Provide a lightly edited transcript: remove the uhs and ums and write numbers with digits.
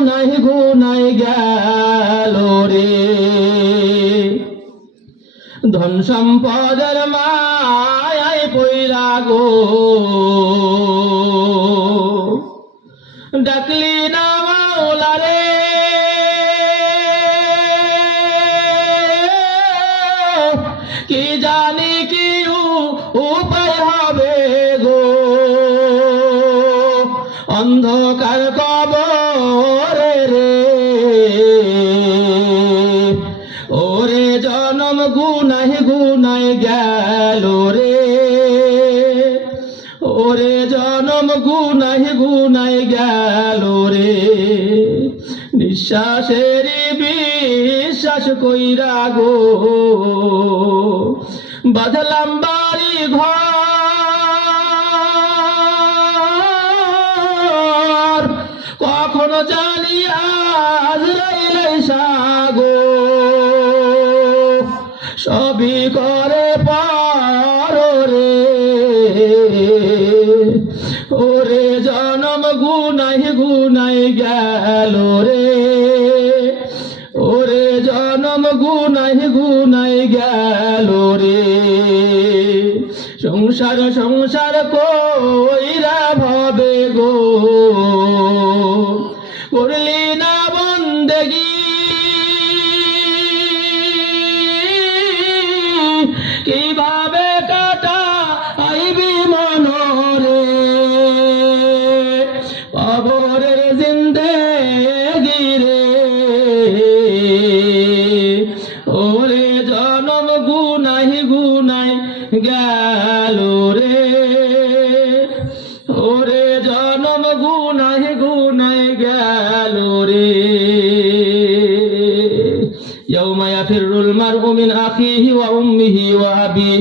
গুনাই গুনাই গেল রে ধন সম্পদের মায়ায় পইরা গো ডাকলি না মাওলা রে কি জানি কি উপায় হবে গো অন্ধকার কবরে রে ওরে জনম গুনাই গুনাই গেল রে ওরে জনম গুনাই গুনাই গেল রে নিঃশ্বাসের বিশ্বাস কইরা গো বাঁধলাম বাড়ি ঘর কখনো জানি আজরাইল সাগো সবই করে পারো রে ওরে জনম গুনাই গুনাই গেল রে ওরে জনম গুনাই গুনাই গেল রে সংসার সংসার কইরা ভবে গো করলি না বন্দেগি কিভাবে কাটা আইবি মনরে কবরের জিন্দেগি রে ওরে জনম গুনাই গুনাই গেল রে ওরে জনম গুনাই গুনাই গেল রে يوم يفر المرء من أخيه وأمه وأبيه